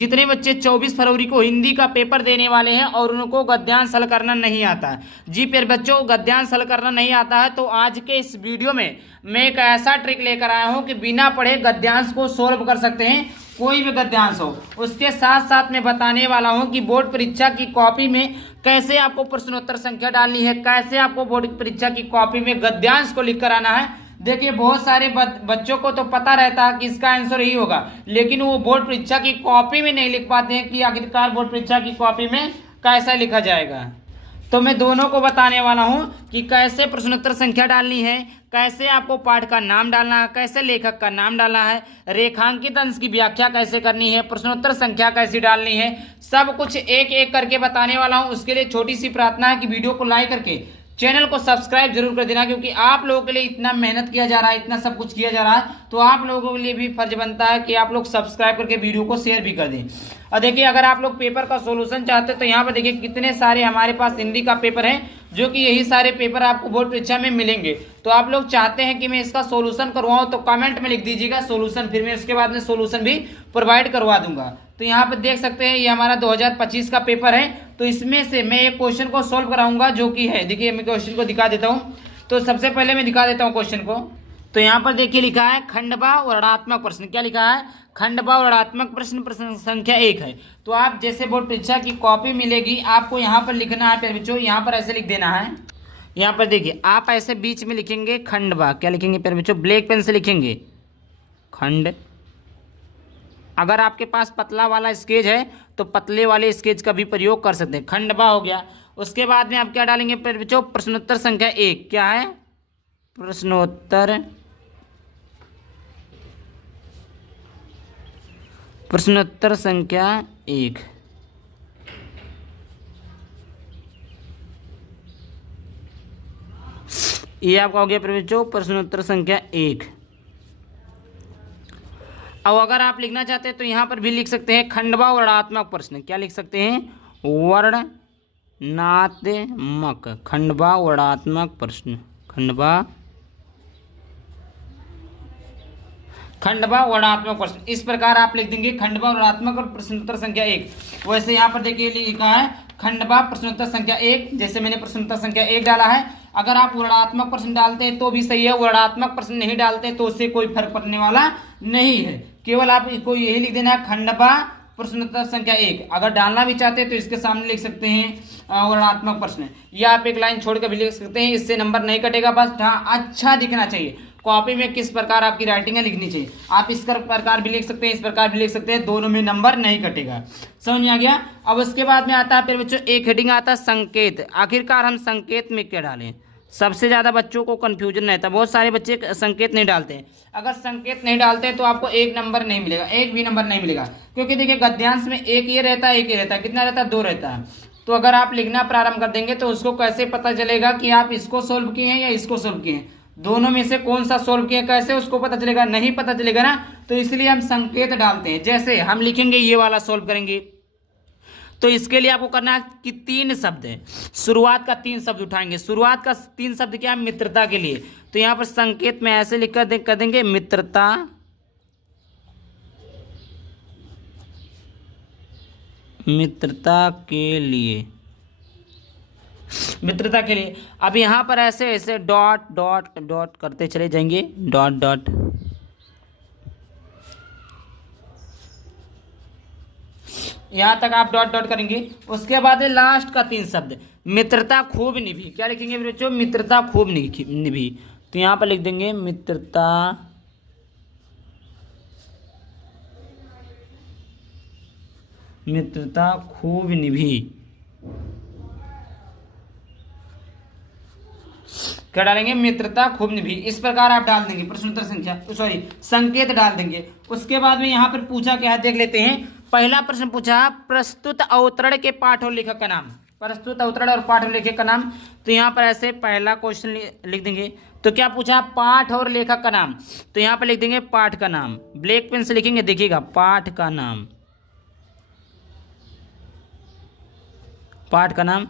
जितने बच्चे 24 फरवरी को हिंदी का पेपर देने वाले हैं और उनको गद्यांश हल करना नहीं आता है, जी फिर बच्चों गद्यांश हल करना नहीं आता है, तो आज के इस वीडियो में मैं एक ऐसा ट्रिक लेकर आया हूं कि बिना पढ़े गद्यांश को सोल्व कर सकते हैं, कोई भी गद्यांश हो। उसके साथ साथ मैं बताने वाला हूं कि बोर्ड परीक्षा की कॉपी में कैसे आपको प्रश्नोत्तर संख्या डालनी है, कैसे आपको बोर्ड परीक्षा की कॉपी में गद्यांश को लिख कर आना है। देखिए बहुत सारे बच्चों को तो पता रहता है कि इसका आंसर यही होगा, लेकिन वो बोर्ड परीक्षा की कॉपी में नहीं लिख पाते हैं कि आखिरकार बोर्ड परीक्षा की कॉपी में कैसा लिखा जाएगा। तो मैं दोनों को बताने वाला हूं कि कैसे प्रश्नोत्तर संख्या डालनी है, कैसे आपको पाठ का नाम डालना है, कैसे लेखक का नाम डालना है, रेखांकित अंश की व्याख्या कैसे करनी है, प्रश्नोत्तर संख्या कैसी डालनी है, सब कुछ एक एक करके बताने वाला हूं। उसके लिए छोटी सी प्रार्थना है कि वीडियो को लाइक करके चैनल को सब्सक्राइब जरूर कर देना, क्योंकि आप लोगों के लिए इतना मेहनत किया जा रहा है, इतना सब कुछ किया जा रहा है, तो आप लोगों के लिए भी फर्ज बनता है कि आप लोग सब्सक्राइब करके वीडियो को शेयर भी कर दें। और देखिए अगर आप लोग पेपर का सॉल्यूशन चाहते हैं तो यहाँ पर देखिए कितने सारे हमारे पास हिंदी का पेपर है, जो कि यही सारे पेपर आपको बोर्ड परीक्षा में मिलेंगे। तो आप लोग चाहते हैं कि मैं इसका सॉल्यूशन करवाऊँ तो कमेंट में लिख दीजिएगा सॉल्यूशन, फिर मैं उसके बाद में सॉल्यूशन भी प्रोवाइड करवा दूंगा। तो यहाँ पर देख सकते हैं ये हमारा 2025 का पेपर है, तो इसमें से मैं एक क्वेश्चन को सॉल्व कराऊंगा जो कि है, देखिए मैं क्वेश्चन को दिखा देता हूँ। तो सबसे पहले मैं दिखा देता हूँ क्वेश्चन को। तो यहाँ पर देखिए लिखा है खंडवा वर्णात्मक प्रश्न, क्या लिखा है, खंडवा वर्णात्मक प्रश्न, प्रश्न संख्या 1 है। तो आप जैसे बोर्ड परीक्षा की कॉपी मिलेगी आपको यहाँ पर लिखना है प्यारे बच्चों, यहाँ पर ऐसे लिख देना है। यहाँ पर देखिए आप ऐसे बीच में लिखेंगे खंडवा, क्या लिखेंगे प्यारे बच्चों, ब्लैक पेन से लिखेंगे खंड। अगर आपके पास पतला वाला स्केच है तो पतले वाले स्केच का भी प्रयोग कर सकते हैं, खंडवा हो गया। उसके बाद में आप क्या डालेंगे बच्चों, प्रश्नोत्तर संख्या 1, क्या है, प्रश्नोत्तर संख्या 1। ये आपका हो गया बच्चों प्रश्नोत्तर संख्या 1। अब अगर आप लिखना चाहते हैं तो यहाँ पर भी लिख सकते हैं खंडवा वर्णात्मक प्रश्न, क्या लिख सकते हैं, वर्णनात्मक, खंडवा वर्णात्मक प्रश्न, खंडवा वर्णात्मक प्रश्न, इस प्रकार आप लिख देंगे खंडवा वर्णात्मक और प्रश्नोत्तर संख्या 1। वैसे यहाँ पर देखिए लिखा है खंडवा प्रश्नोत्तर संख्या 1, जैसे मैंने प्रश्नोत्तर संख्या 1 डाला है। अगर आप वर्णात्मक प्रश्न डालते हैं तो भी सही है, वर्णात्मक प्रश्न नहीं डालते तो उससे कोई फर्क पड़ने वाला नहीं है, केवल आप इसको यही लिख देना है खंडवा प्रश्नोत्तर संख्या 1। अगर डालना भी चाहते हैं तो इसके सामने लिख सकते हैं वर्णात्मक प्रश्न, या आप एक लाइन छोड़कर भी लिख सकते हैं, इससे नंबर नहीं कटेगा। बस हाँ अच्छा दिखना चाहिए, कॉपी में किस प्रकार आपकी राइटिंग है लिखनी चाहिए, आप इस प्रकार भी लिख सकते हैं, इस प्रकार भी लिख सकते हैं, दोनों में नंबर नहीं कटेगा। समझ में आ गया। अब उसके बाद में आता है फिर बच्चों एक हेडिंग आता है संकेत। आखिरकार हम संकेत में क्या डालें, सबसे ज़्यादा बच्चों को कन्फ्यूजन रहता है, बहुत सारे बच्चे संकेत नहीं डालते हैं। अगर संकेत नहीं डालते तो आपको एक नंबर नहीं मिलेगा, एक भी नंबर नहीं मिलेगा, क्योंकि देखिए गद्यांश में एक ये रहता है, एक ये रहता है, कितना रहता है, 2 रहता है। तो अगर आप लिखना प्रारंभ कर देंगे तो उसको कैसे पता चलेगा कि आप इसको सोल्व किए हैं या इसको सोल्व किए हैं, दोनों में से कौन सा सोल्व किया, कैसे उसको पता चलेगा, नहीं पता चलेगा ना। तो इसलिए हम संकेत डालते हैं। जैसे हम लिखेंगे ये वाला सोल्व करेंगे तो इसके लिए आपको करना है कि 3 शब्द है, शुरुआत का 3 शब्द उठाएंगे। शुरुआत का 3 शब्द क्या है, मित्रता के लिए। तो यहाँ पर संकेत में ऐसे लिख कर देंगे मित्रता, मित्रता के लिए, मित्रता के लिए। अब यहाँ पर ऐसे ऐसे डॉट डॉट डॉट करते चले जाएंगे, डॉट डॉट, यहाँ तक आप डॉट डॉट करेंगे। उसके बाद लास्ट का 3 शब्द मित्रता खूब निभी, क्या लिखेंगे बच्चों, मित्रता खूब निभी। तो यहाँ पर लिख देंगे मित्रता खूब निभी, क्या डालेंगे, मित्रता खूब निभी। इस प्रकार आप डाल देंगे प्रश्नोत्तर संख्या संकेत डाल देंगे। उसके बाद में यहाँ पर पूछा क्या है देख लेते हैं। पहला प्रश्न पूछा प्रस्तुत अवतरण के पाठ और लेखक का नाम, प्रस्तुत अवतरण और पाठ और लेखक का नाम। तो यहाँ पर ऐसे पहला क्वेश्चन लिख देंगे। तो क्या पूछा, पाठ और लेखक का नाम, तो यहाँ पर लिख देंगे पाठ का नाम, ब्लैक पेन से लिखेंगे, देखिएगा पाठ का नाम, पाठ का नाम।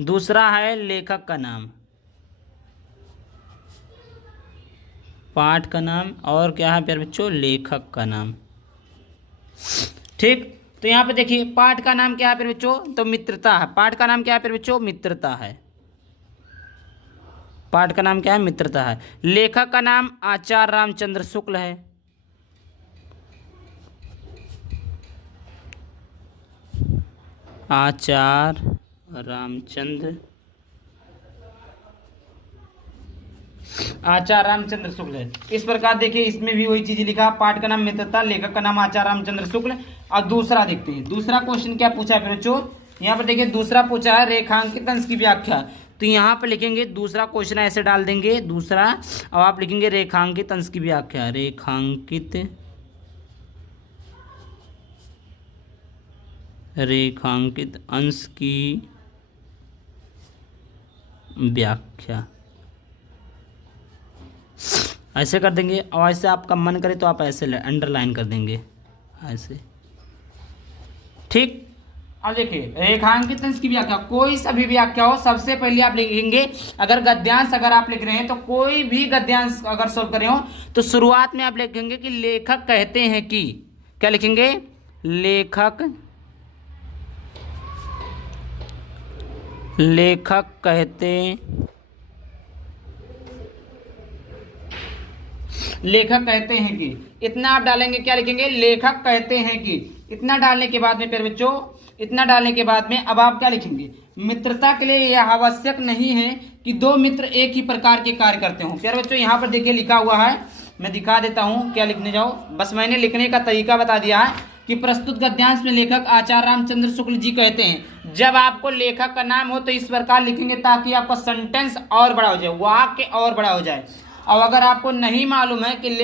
दूसरा है लेखक का नाम, पाठ का नाम, और क्या है प्यारे बच्चों, लेखक का नाम। ठीक, तो यहाँ पे देखिए पाठ का नाम क्या है फिर बच्चों, तो मित्रता है। पाठ का नाम क्या है फिर बच्चों, मित्रता है। पाठ का नाम क्या है, मित्रता है। लेखक का नाम आचार्य रामचंद्र शुक्ल है। आचार्य रामचंद्र शुक्ल है। इस प्रकार देखिए इसमें भी वही चीज लिखा, पाठ का नाम मित्रता, लेखक का नाम आचार्य रामचंद्र शुक्ल। और दूसरा देखते हैं, दूसरा क्वेश्चन क्या पूछा है बच्चों, यहाँ पर देखिए दूसरा पूछा है रेखांकित अंश की व्याख्या। तो यहाँ पर लिखेंगे दूसरा क्वेश्चन ऐसे डाल देंगे दूसरा, अब आप लिखेंगे रेखांकित अंश की व्याख्या। रेखांकित अंश की व्याख्या ऐसे कर देंगे। और ऐसे आपका मन करे तो आप ऐसे अंडरलाइन कर देंगे ऐसे, ठीक। अब देखिए रेखांकित अंश की व्याख्या, कोई सा भी व्याख्या हो सबसे पहले आप लिखेंगे, अगर गद्यांश अगर आप लिख रहे हैं तो कोई भी गद्यांश अगर सोल्व कर रहे हो तो शुरुआत में आप लिखेंगे कि लेखक कहते हैं कि, क्या लिखेंगे, लेखक कहते हैं कि, इतना आप डालेंगे, क्या लिखेंगे, लेखक कहते हैं कि। इतना डालने के बाद में फिर बच्चों, इतना डालने के बाद में अब आप क्या लिखेंगे, मित्रता के लिए यह आवश्यक नहीं है कि दो मित्र एक ही प्रकार के कार्य करते हो। प्यारे बच्चों यहाँ पर देखिए लिखा हुआ है, मैं दिखा देता हूँ क्या लिखने जाओ, बस मैंने लिखने का तरीका बता दिया है कि प्रस्तुत गद्यांश में लेखक आचार्य रामचंद्र शुक्ल जी कहते हैं। जब आपको लेखक का नाम हो तो इस प्रकार लिखेंगे ताकि आपका सेंटेंस और बड़ा हो जाए, वाक्य और बड़ा हो जाए। और अगर आपको नहीं मालूम है कि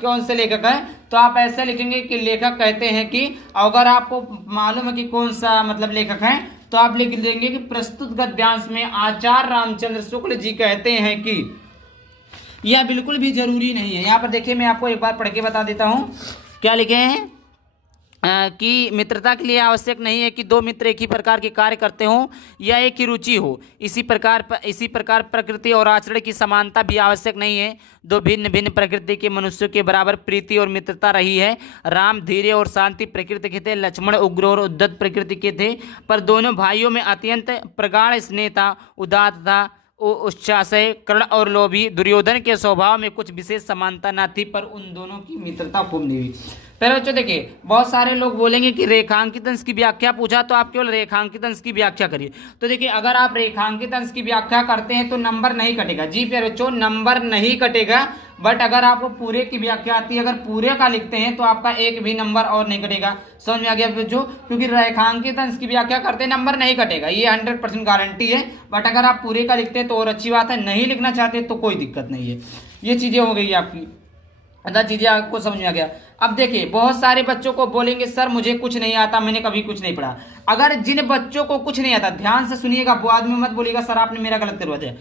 कौन से लेखक है तो आप ऐसे लिखेंगे कि लेखक कहते हैं कि। अगर आपको मालूम है कि कौन सा मतलब लेखक है तो आप लिख देंगे कि प्रस्तुत गद्यांश में आचार्य रामचंद्र शुक्ल जी कहते हैं कि। यह बिल्कुल भी जरूरी नहीं है। यहाँ पर देखिए मैं आपको एक बार पढ़ के बता देता हूँ, क्या लिखे हैं कि मित्रता के लिए आवश्यक नहीं है कि दो मित्र एक ही प्रकार के कार्य करते हों या एक ही रुचि हो। इसी प्रकार प्रकृति और आचरण की समानता भी आवश्यक नहीं है। दो भिन्न भिन्न प्रकृति के मनुष्यों के बराबर प्रीति और मित्रता रही है। राम धीरे और शांति प्रकृति के थे, लक्ष्मण उग्र और उद्धत प्रकृति के थे, पर दोनों भाइयों में अत्यंत प्रगाढ़ स्नेह था, उदात्त था, उच्चाशय, कर्ण और लोभी। दुर्योधन के स्वभाव में कुछ विशेष समानता न थी, पर उन दोनों की मित्रता खूब निभी। पहले बच्चों देखिए बहुत सारे लोग बोलेंगे कि रेखांकित अंश की व्याख्या पूछा तो आप केवल रेखांकित अंश की व्याख्या करिए। तो देखिए अगर आप रेखांकित अंश की व्याख्या करते हैं तो नंबर नहीं कटेगा। जी प्यारे बच्चों, नंबर नहीं कटेगा। बट अगर आपको पूरे की व्याख्या आती है, अगर पूरे का लिखते हैं तो आपका एक भी नंबर और नहीं कटेगा। समझ में आ गया बच्चों? क्योंकि रेखांकित अंश की व्याख्या करते हैं नंबर नहीं कटेगा, ये 100% गारंटी है। बट अगर आप पूरे का लिखते हैं तो और अच्छी बात है, नहीं लिखना चाहते तो कोई दिक्कत नहीं है। ये चीजें हो गई आपकी, आधा चीजें आपको समझ में आ गया। अब देखिए बहुत सारे बच्चों को बोलेंगे सर मुझे कुछ नहीं आता, मैंने कभी कुछ नहीं पढ़ा। अगर जिन बच्चों को कुछ नहीं आता, ध्यान से सुनिएगा, वो आदमी मत बोलिएगा सर आपने मेरा गलत करवा दिया।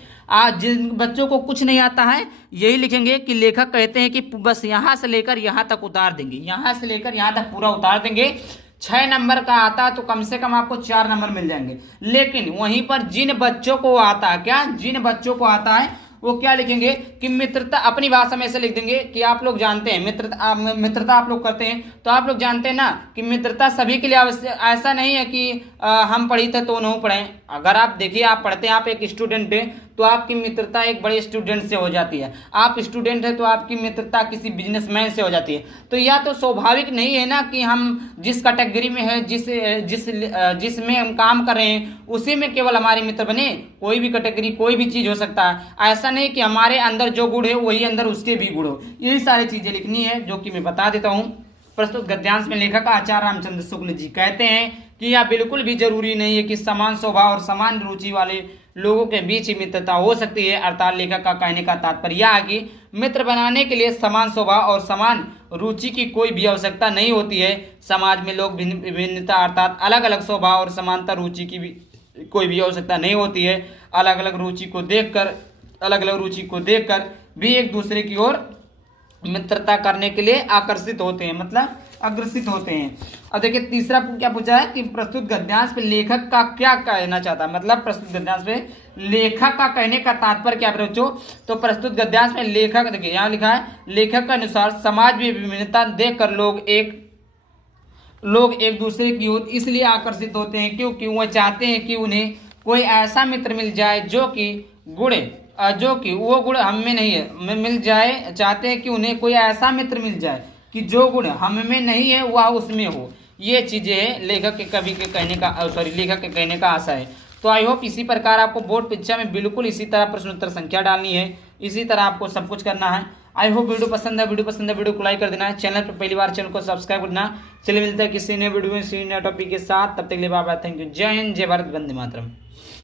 जिन बच्चों को कुछ नहीं आता है यही लिखेंगे कि लेखक कहते हैं कि बस यहाँ से लेकर यहाँ तक उतार देंगे, यहाँ से लेकर यहाँ तक पूरा उतार देंगे। 6 नंबर का आता है तो कम से कम आपको 4 नंबर मिल जाएंगे। लेकिन वहीं पर जिन बच्चों को आता है, क्या जिन बच्चों को आता है वो क्या लिखेंगे कि मित्रता, अपनी भाषा में ऐसे लिख देंगे कि आप लोग जानते हैं मित्रता आप लोग करते हैं तो आप लोग जानते हैं ना कि मित्रता सभी के लिए आवश्यक। ऐसा नहीं है कि हम पढ़ी थे तो नहीं पढ़े। अगर आप देखिए आप पढ़ते हैं, आप एक स्टूडेंट हैं तो आपकी मित्रता एक बड़े स्टूडेंट से हो जाती है। आप स्टूडेंट है तो आपकी मित्रता किसी बिजनेसमैन से हो जाती है। तो यह तो स्वाभाविक नहीं है ना कि हम जिस कैटेगरी में है, जिसमें हम काम कर रहे हैं उसी में केवल हमारे मित्र बने। कोई भी कैटेगरी कोई भी चीज हो सकता है। ऐसा नहीं कि हमारे अंदर जो गुण है वही अंदर उसके भी गुण हो। यही सारी चीजें लिखनी है जो कि मैं बता देता हूँ। प्रस्तुत गद्यांश में लेखक आचार्य रामचंद्र शुक्ल जी कहते हैं कि यह बिल्कुल भी जरूरी नहीं है कि समान स्वभाव और समान रुचि वाले लोगों के बीच ही मित्रता हो सकती है। अर्थात लेखक का कहने का तात्पर्य यह है कि मित्र बनाने के लिए समान स्वभाव और समान रुचि की कोई भी आवश्यकता नहीं होती है। समाज में लोग भिन्नता अर्थात अलग अलग स्वभाव और समानता रुचि की भी कोई भी आवश्यकता नहीं होती है। अलग अलग रुचि को देखकर भी एक दूसरे की ओर मित्रता करने के लिए आकर्षित होते हैं, मतलब अग्रसित होते हैं। अब देखिए तीसरा क्या पूछा है कि प्रस्तुत गद्यांश पे लेखक का क्या कहना चाहता है, मतलब प्रस्तुत गद्यांश पे लेखक का कहने का तात्पर्य क्या है बच्चों। तो प्रस्तुत गद्यांश में लेखक, देखिए यहाँ लिखा है लेखक के अनुसार समाज में विभिन्नता देखकर लोग एक दूसरे की ओर इसलिए आकर्षित होते हैं क्योंकि वह चाहते हैं कि उन्हें कोई ऐसा मित्र मिल जाए जो कि वो गुण हम में नहीं है मिल जाए चाहते हैं कि उन्हें कोई ऐसा मित्र मिल जाए कि जो गुण हम में नहीं है वह उसमें हो। ये चीज़ें लेखक के कवि के कहने का लेखक के कहने का आशा है। तो आई होप इसी प्रकार आपको बोर्ड परीक्षा में बिल्कुल इसी तरह प्रश्न उत्तर संख्या डालनी है, इसी तरह आपको सब कुछ करना है। आई होप वीडियो पसंद है, वीडियो को लाइक कर देना है, चैनल पर पहली बार चैनल को सब्सक्राइब करना। चलिए मिलता है किसी नए वीडियो में किसी नए टॉपिक के साथ, तब तक के लिए बाय बाय, थैंक यू, जय हिंद, जय भारत, वंदे मातरम।